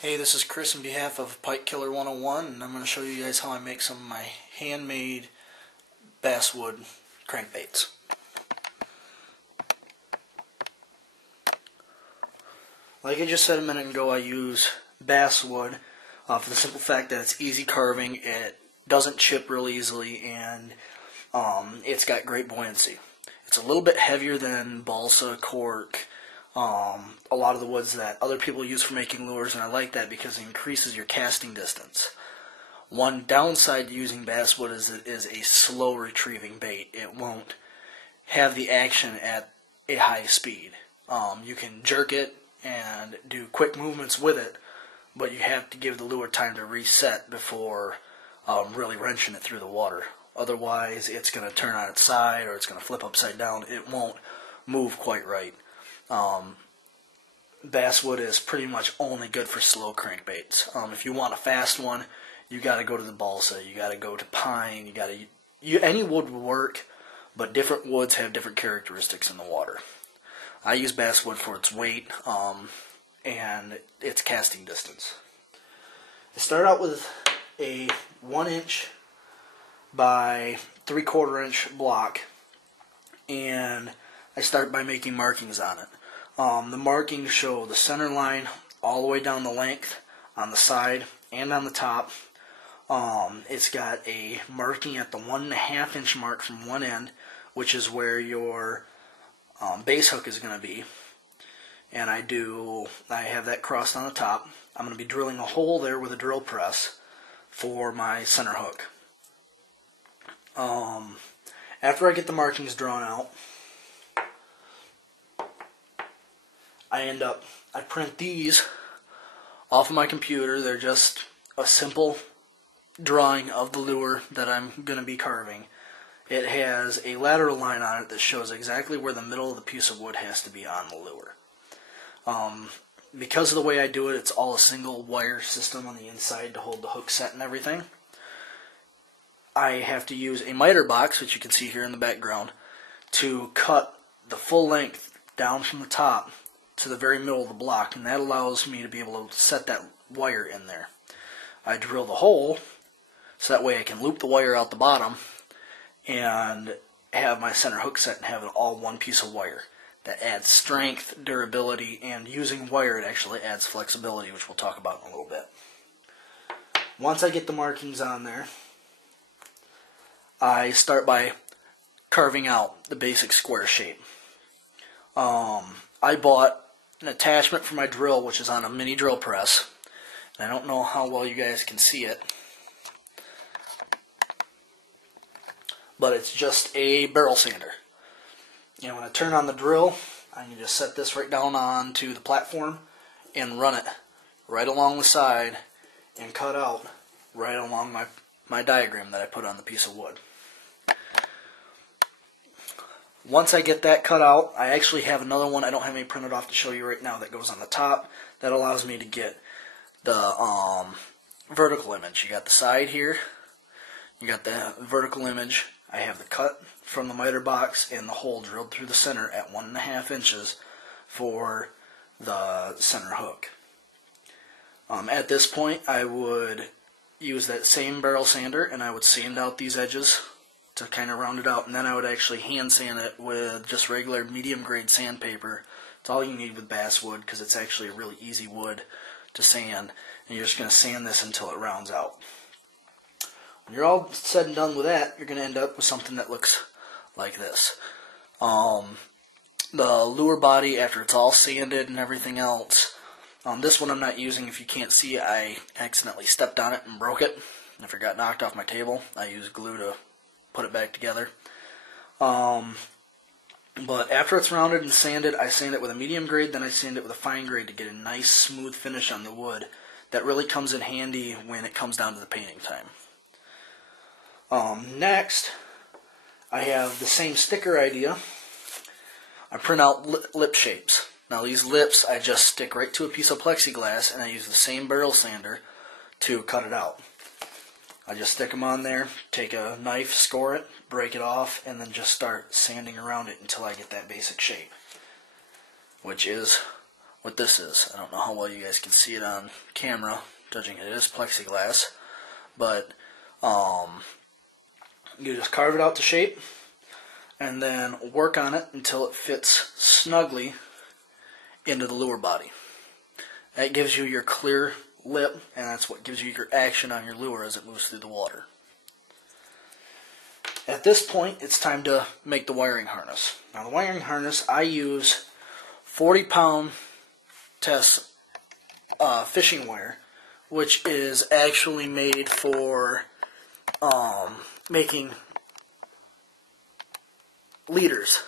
Hey, this is Chris on behalf of Pike Killer 101, and I'm going to show you guys how I make some of my handmade basswood crankbaits. Like I just said a minute ago, I use basswood for the simple fact that it's easy carving, it doesn't chip real easily, and it's got great buoyancy. It's a little bit heavier than balsa, cork, a lot of the woods that other people use for making lures, and I like that because it increases your casting distance. One downside to using basswood is it is a slow retrieving bait. It won't have the action at a high speed. You can jerk it and do quick movements with it, but you have to give the lure time to reset before really wrenching it through the water. Otherwise, it's going to turn on its side or it's going to flip upside down. It won't move quite right. Basswood is pretty much only good for slow crankbaits. If you want a fast one, you got to go to the balsa. You got to go to pine. Any wood will work, but different woods have different characteristics in the water. I use basswood for its weight and its casting distance. I start out with a 1-inch by 3/4 inch block, and I start by making markings on it. The markings show the center line all the way down the length, on the side, and on the top. It's got a marking at the 1.5 inch mark from one end, which is where your base hook is going to be. And I have that crossed on the top. I'm going to be drilling a hole there with a drill press for my center hook. After I get the markings drawn out, I print these off of my computer. They're just a simple drawing of the lure that I'm going to be carving. It has a lateral line on it that shows exactly where the middle of the piece of wood has to be on the lure. Because of the way I do it, it's all a single wire system on the inside to hold the hook set and everything. I have to use a miter box, which you can see here in the background, to cut the full length down from the top to the very middle of the block, and that allows me to be able to set that wire in there. I drill the hole so that way I can loop the wire out the bottom and have my center hook set and have it all one piece of wire. That adds strength, durability, and using wire it actually adds flexibility, which we'll talk about in a little bit. Once I get the markings on there, I start by carving out the basic square shape. I bought an attachment for my drill, which is on a mini drill press. And I don't know how well you guys can see it, but it's just a barrel sander. And when I turn on the drill, I can just set this right down onto the platform and run it right along the side and cut out right along my diagram that I put on the piece of wood. Once I get that cut out, I actually have another one I don't have any printed off to show you right now that goes on the top. That allows me to get the vertical image. You got the side here, you got the vertical image. I have the cut from the miter box and the hole drilled through the center at 1.5 inches for the center hook. At this point, I would use that same barrel sander and I would sand out these edges to kind of round it out, and then I would actually hand sand it with just regular medium grade sandpaper. It's all you need with basswood because it's actually a really easy wood to sand, and you're just going to sand this until it rounds out. When you're all said and done with that, you're going to end up with something that looks like this. The lure body, after it's all sanded and everything else, this one I'm not using. If you can't see, I accidentally stepped on it and broke it. If it got knocked off my table, I used glue to put it back together. But after it's rounded and sanded, I sand it with a medium grade, then I sand it with a fine grade to get a nice smooth finish on the wood. That really comes in handy when it comes down to the painting time. Next, I have the same sticker idea. I print out lip shapes. Now these lips I just stick right to a piece of plexiglass, and I use the same barrel sander to cut it out. I just stick them on there, take a knife, score it, break it off, and then just start sanding around it until I get that basic shape, which is what this is. I don't know how well you guys can see it on camera, judging it is plexiglass, but you just carve it out to shape and then work on it until it fits snugly into the lure body. That gives you your clear lip, and that's what gives you your action on your lure as it moves through the water. At this point, it's time to make the wiring harness. Now the wiring harness, I use 40-pound test fishing wire, which is actually made for making leaders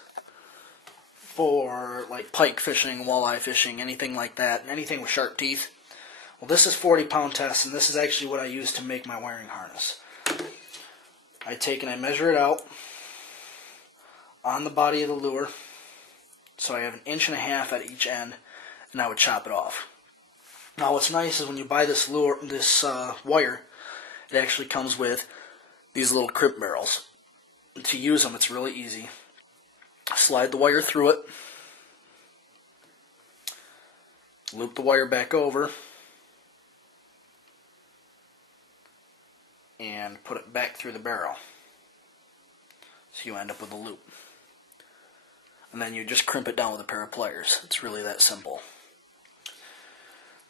for like pike fishing, walleye fishing, anything like that, anything with sharp teeth. Well, this is 40-pound test, and this is actually what I use to make my wiring harness. I take and I measure it out on the body of the lure, so I have 1.5 inches at each end, and I would chop it off. Now what's nice is when you buy this wire, it actually comes with these little crimp barrels. To use them, it's really easy. Slide the wire through it, loop the wire back over, and put it back through the barrel. So you end up with a loop. And then you just crimp it down with a pair of pliers. It's really that simple.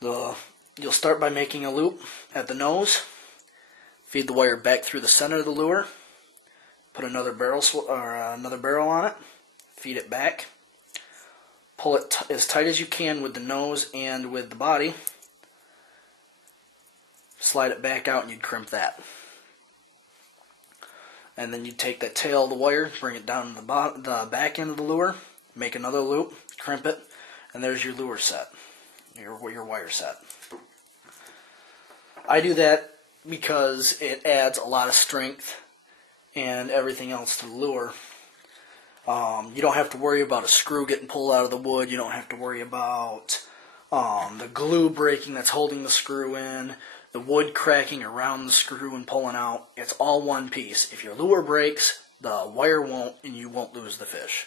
You'll start by making a loop at the nose, feed the wire back through the center of the lure, put another barrel on it, feed it back, pull it as tight as you can with the nose and with the body, slide it back out, and you'd crimp that. And then you take that tail of the wire, bring it down to the back end of the lure, make another loop, crimp it, and there's your lure set, your wire set. I do that because it adds a lot of strength and everything else to the lure. You don't have to worry about a screw getting pulled out of the wood. You don't have to worry about the glue breaking that's holding the screw in, the wood cracking around the screw and pulling out. It's all one piece. If your lure breaks, the wire won't, and you won't lose the fish.